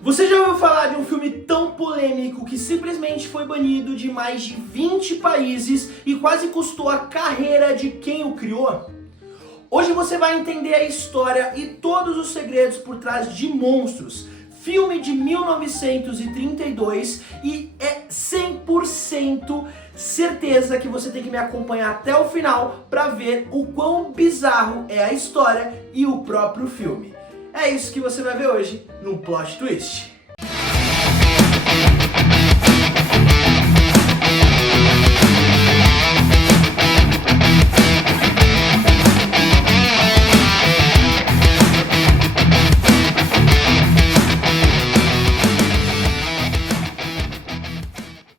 Você já ouviu falar de um filme tão polêmico que simplesmente foi banido de mais de 20 países e quase custou a carreira de quem o criou? Hoje você vai entender a história e todos os segredos por trás de Monstros, filme de 1932, e é 100% certeza que você tem que me acompanhar até o final para ver o quão bizarro é a história e o próprio filme. É isso que você vai ver hoje no Plot Twist.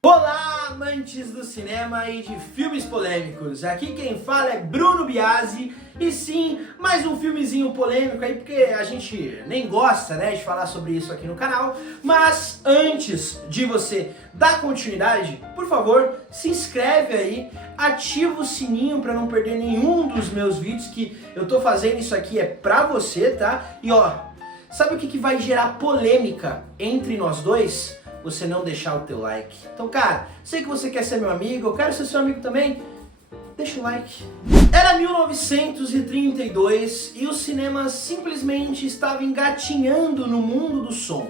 Olá, amantes do cinema e de filmes polêmicos. Aqui quem fala é Bruno Biasi. E sim, mais um filmezinho polêmico aí, porque a gente nem gosta, né, de falar sobre isso aqui no canal. Mas antes de você dar continuidade, por favor, se inscreve aí, ativa o sininho para não perder nenhum dos meus vídeos, que eu tô fazendo isso aqui é pra você, tá? E ó, sabe o que vai gerar polêmica entre nós dois? Você não deixar o teu like. Então, cara, sei que você quer ser meu amigo, eu quero ser seu amigo também. Deixa o like. Era 1932 e o cinema simplesmente estava engatinhando no mundo do som.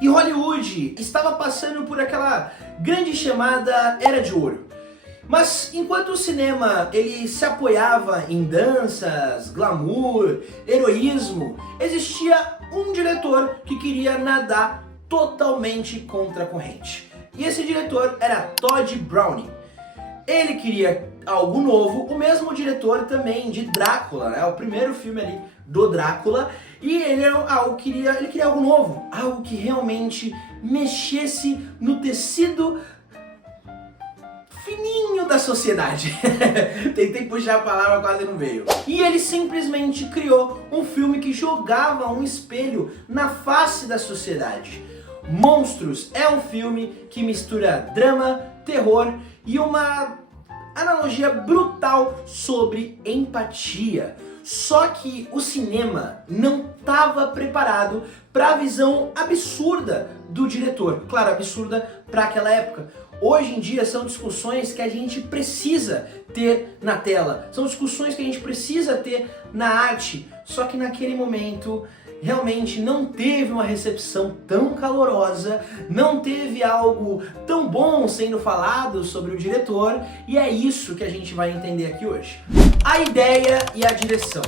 E Hollywood estava passando por aquela grande chamada Era de Ouro. Mas enquanto o cinema ele se apoiava em danças, glamour, heroísmo, existia um diretor que queria nadar totalmente contra a corrente. E esse diretor era Tod Browning. Ele queria algo novo, o mesmo diretor também de Drácula, né? O primeiro filme ali do Drácula, e ele queria algo novo, algo que realmente mexesse no tecido fininho da sociedade. Tentei puxar a palavra, quase não veio. E ele simplesmente criou um filme que jogava um espelho na face da sociedade. Monstros é um filme que mistura drama, terror e uma analogia brutal sobre empatia. Só que o cinema não estava preparado para a visão absurda do diretor. Claro, absurda para aquela época. Hoje em dia são discussões que a gente precisa ter na tela, são discussões que a gente precisa ter na arte. Só que naquele momento realmente não teve uma recepção tão calorosa, não teve algo tão bom sendo falado sobre o diretor, e é isso que a gente vai entender aqui hoje. A ideia e a direção.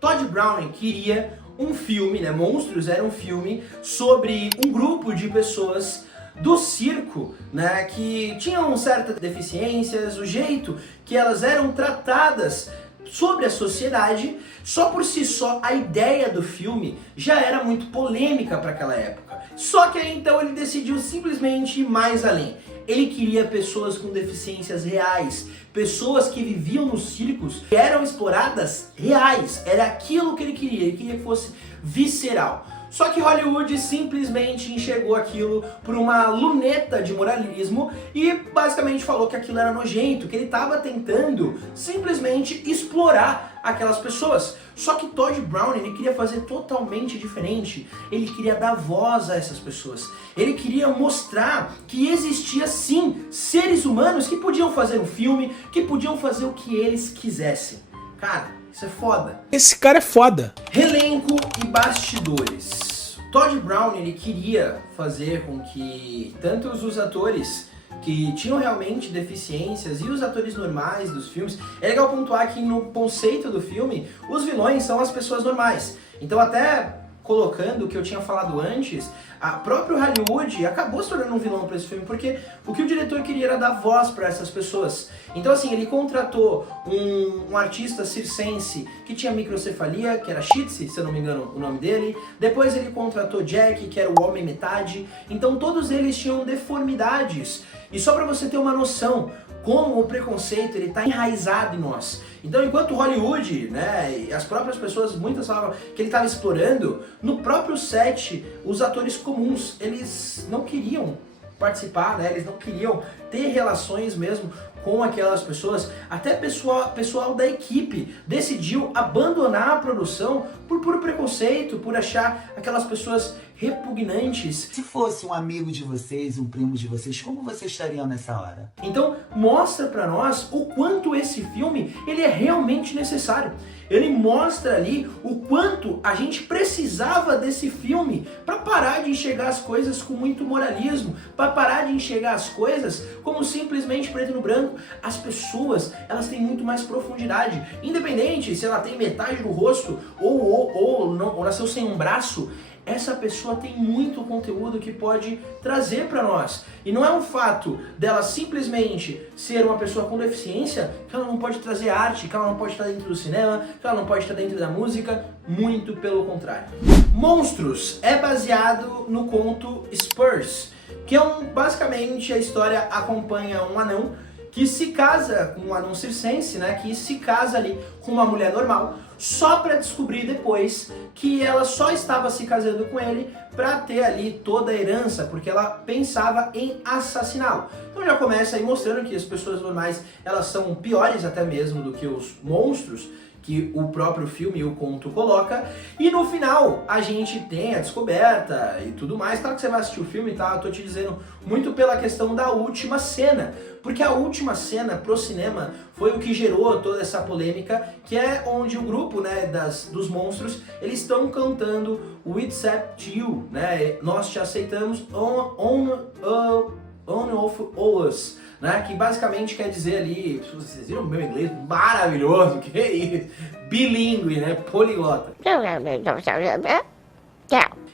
Tod Browning queria um filme, né? Monstros era um filme sobre um grupo de pessoas do circo, né, que tinham certas deficiências, o jeito que elas eram tratadas sobre a sociedade. Só por si só, a ideia do filme já era muito polêmica para aquela época. Só que aí então ele decidiu simplesmente ir mais além. Ele queria pessoas com deficiências reais, pessoas que viviam nos circos, que eram exploradas reais. Era aquilo que ele queria que fosse visceral. Só que Hollywood simplesmente enxergou aquilo por uma luneta de moralismo e basicamente falou que aquilo era nojento, que ele estava tentando simplesmente explorar aquelas pessoas. Só que Tod Browning ele queria fazer totalmente diferente. Ele queria dar voz a essas pessoas. Ele queria mostrar que existia sim seres humanos que podiam fazer um filme, que podiam fazer o que eles quisessem. Cara, isso é foda. Esse cara é foda. Elenco e bastidores. Tod Browning ele queria fazer com que tanto os atores que tinham realmente deficiências e os atores normais dos filmes, é legal pontuar que no conceito do filme, os vilões são as pessoas normais. Então até colocando o que eu tinha falado antes, a própria Hollywood acabou se tornando um vilão para esse filme, porque o que o diretor queria era dar voz para essas pessoas. Então assim, ele contratou um artista circense que tinha microcefalia, que era Shitsi, se eu não me engano o nome dele. Depois ele contratou Jack, que era o homem metade. Então todos eles tinham deformidades. E só para você ter uma noção, como o preconceito ele está enraizado em nós. Então, enquanto Hollywood, né, e as próprias pessoas, muitas falavam que ele estava explorando, no próprio set, os atores comuns, eles não queriam participar, né, eles não queriam ter relações mesmo com aquelas pessoas. Até pessoal da equipe decidiu abandonar a produção por puro preconceito, por achar aquelas pessoas repugnantes. Se fosse um amigo de vocês, um primo de vocês, como vocês estariam nessa hora? Então mostra pra nós o quanto esse filme ele é realmente necessário. Ele mostra ali o quanto a gente precisava desse filme para parar de enxergar as coisas com muito moralismo, para parar de enxergar as coisas como simplesmente preto no branco. As pessoas, elas têm muito mais profundidade. Independente se ela tem metade do rosto ou nasceu sem um braço, essa pessoa tem muito conteúdo que pode trazer para nós. E não é um fato dela simplesmente ser uma pessoa com deficiência que ela não pode trazer arte, que ela não pode estar dentro do cinema, que ela não pode estar dentro da música, muito pelo contrário. Monstros é baseado no conto Spurs, que é basicamente a história acompanha um anão que se casa com um anão circense, né, que se casa ali com uma mulher normal, só para descobrir depois que ela só estava se casando com ele para ter ali toda a herança, porque ela pensava em assassiná-lo. Então já começa aí mostrando que as pessoas normais, elas são piores até mesmo do que os monstros, que o próprio filme e o conto coloca, e no final a gente tem a descoberta e tudo mais. Claro que você vai assistir o filme, tá? Eu tô te dizendo muito pela questão da última cena, porque a última cena pro cinema foi o que gerou toda essa polêmica, que é onde o grupo, né, dos monstros, eles estão cantando We Accept You, né? Nós te aceitamos on of us, né? Que basicamente quer dizer ali, vocês viram o meu inglês maravilhoso, que é isso, bilíngue, né? Poliglota.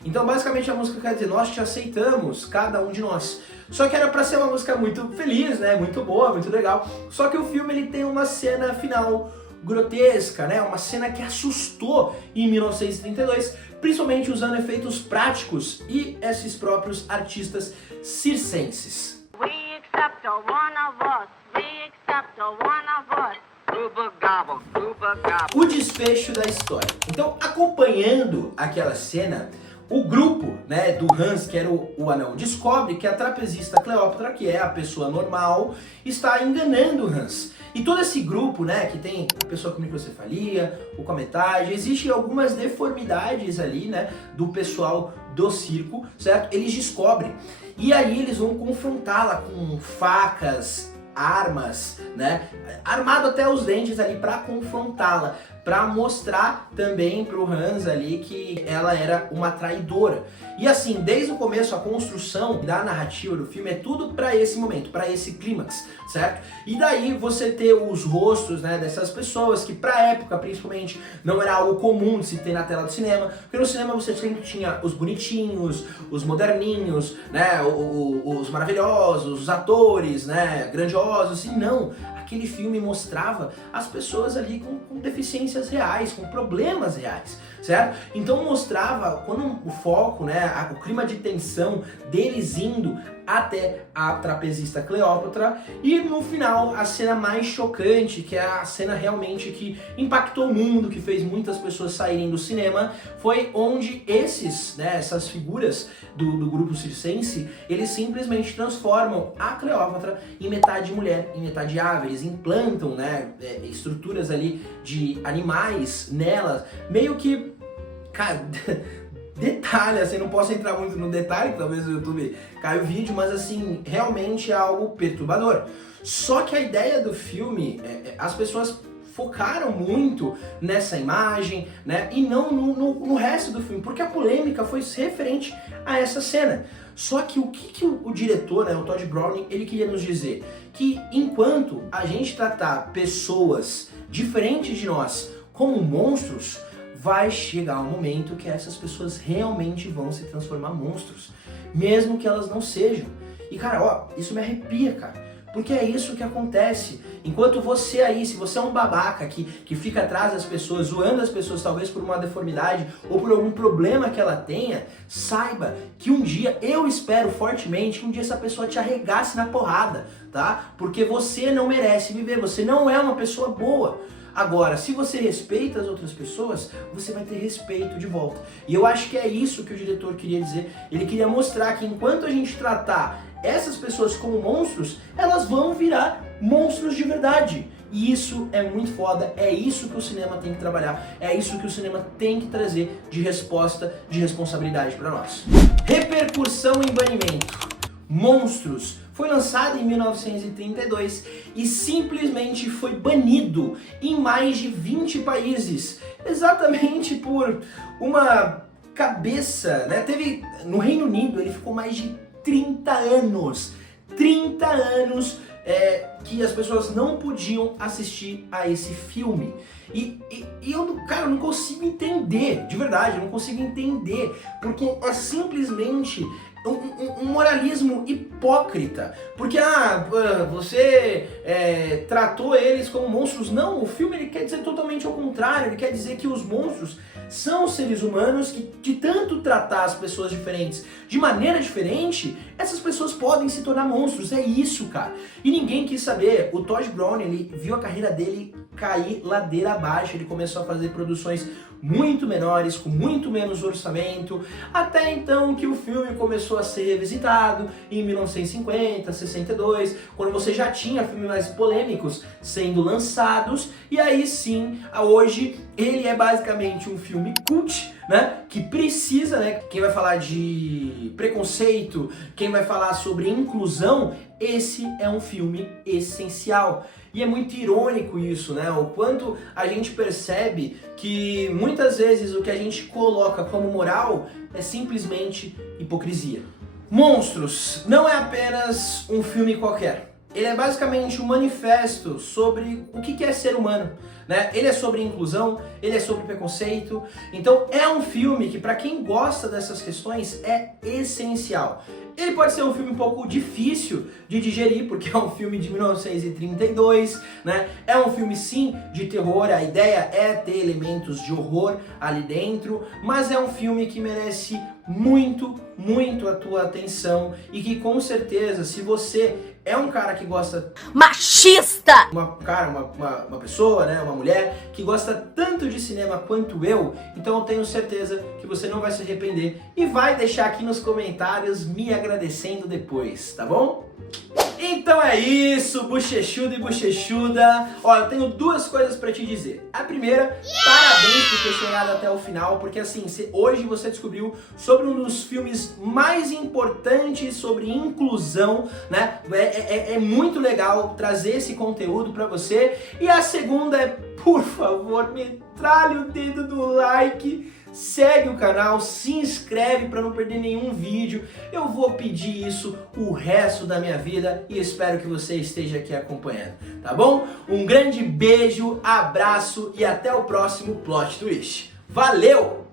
Então basicamente a música quer dizer, nós te aceitamos, cada um de nós. Só que era pra ser uma música muito feliz, né? Muito boa, muito legal. Só que o filme ele tem uma cena final grotesca, né? Uma cena que assustou em 1932, principalmente usando efeitos práticos e esses próprios artistas circenses. We accept a one of us. We accept a one of us. Gooba gobble, gooba gobble. O desfecho da história. Então, acompanhando aquela cena, o grupo, né, do Hans, que era o anão, descobre que a trapezista Cleópatra, que é a pessoa normal, está enganando o Hans. E todo esse grupo, né, que tem a pessoa com microcefalia, ou com a metade, existem algumas deformidades ali, né, do pessoal do circo, certo? Eles descobrem. E aí eles vão confrontá-la com facas, armas, né, armado até os dentes ali para confrontá-la, para mostrar também pro Hans ali que ela era uma traidora. E assim, desde o começo, a construção da narrativa do filme é tudo para esse momento, para esse clímax, certo? E daí você ter os rostos, né, dessas pessoas que pra época, principalmente, não era algo comum de se ter na tela do cinema, porque no cinema você sempre tinha os bonitinhos, os moderninhos, né, os maravilhosos, os atores, né, grandiosos, e não. Aquele filme mostrava as pessoas ali com deficiências reais, com problemas reais, certo? Então mostrava quando o foco, né, o clima de tensão deles indo até a trapezista Cleópatra, e no final a cena mais chocante, que é a cena realmente que impactou o mundo, que fez muitas pessoas saírem do cinema, foi onde essas figuras do grupo circense, eles simplesmente transformam a Cleópatra em metade mulher, em metade ave. Eles implantam, né, estruturas ali de animais nelas, meio que, cara, detalhe, assim, não posso entrar muito no detalhe, que talvez o YouTube caia o vídeo, mas assim, realmente é algo perturbador. Só que a ideia do filme, as pessoas focaram muito nessa imagem, né, e não no resto do filme, porque a polêmica foi referente a essa cena. Só que o que o diretor, né, o Todd Browning, ele queria nos dizer? Que enquanto a gente tratar pessoas diferentes de nós como monstros, vai chegar um momento que essas pessoas realmente vão se transformar em monstros, mesmo que elas não sejam. E cara, ó, isso me arrepia, cara. Porque é isso que acontece. Enquanto você aí, se você é um babaca que fica atrás das pessoas, zoando as pessoas talvez por uma deformidade ou por algum problema que ela tenha, saiba que um dia, eu espero fortemente que um dia essa pessoa te arregace na porrada, tá? Porque você não merece viver, você não é uma pessoa boa. Agora, se você respeita as outras pessoas, você vai ter respeito de volta. E eu acho que é isso que o diretor queria dizer. Ele queria mostrar que enquanto a gente tratar essas pessoas como monstros, elas vão virar monstros de verdade. E isso é muito foda, é isso que o cinema tem que trabalhar, é isso que o cinema tem que trazer de resposta, de responsabilidade pra nós. Repercussão em banimento. Monstros foi lançado em 1932 e simplesmente foi banido em mais de 20 países, exatamente por uma cabeça, né? Teve no Reino Unido, ele ficou mais de 30 anos que as pessoas não podiam assistir a esse filme. E eu, cara, não consigo entender, de verdade, eu não consigo entender, porque é simplesmente um moralismo hipócrita. Porque, você tratou eles como monstros. Não, o filme ele quer dizer totalmente ao contrário. Ele quer dizer que os monstros são seres humanos que, de tanto tratar as pessoas diferentes de maneira diferente, essas pessoas podem se tornar monstros. É isso, cara. E ninguém quis saber. O Todd Browning, ele viu a carreira dele cair ladeira abaixo. Ele começou a fazer produções muito menores, com muito menos orçamento, até então que o filme começou a ser revisitado em 1950, 62, quando você já tinha filmes mais polêmicos sendo lançados, e aí sim, hoje ele é basicamente um filme cult, né, que precisa, né, quem vai falar de preconceito, quem vai falar sobre inclusão, esse é um filme essencial. E é muito irônico isso, né? O quanto a gente percebe que muitas vezes o que a gente coloca como moral é simplesmente hipocrisia. Monstros não é apenas um filme qualquer. Ele é basicamente um manifesto sobre o que é ser humano, né? Ele é sobre inclusão, ele é sobre preconceito. Então é um filme que, para quem gosta dessas questões, é essencial. Ele pode ser um filme um pouco difícil de digerir, porque é um filme de 1932, né? É um filme, sim, de terror, a ideia é ter elementos de horror ali dentro, mas é um filme que merece muito a tua atenção e que, com certeza, se você é um cara que gosta... Machista! Uma pessoa, né, uma mulher que gosta tanto de cinema quanto eu, então eu tenho certeza que você não vai se arrepender e vai deixar aqui nos comentários me agradecendo depois, tá bom? Então é isso, bochechudo e bochechuda. Ó, eu tenho duas coisas pra te dizer. A primeira, parabéns por ter chegado até o final, porque assim, hoje você descobriu sobre um dos filmes mais importantes sobre inclusão, né? É muito legal trazer esse conteúdo pra você. E a segunda é, por favor, metralhe o dedo do like, segue o canal, se inscreve para não perder nenhum vídeo. Eu vou pedir isso o resto da minha vida e espero que você esteja aqui acompanhando, tá bom? Um grande beijo, abraço e até o próximo Plot Twist. Valeu!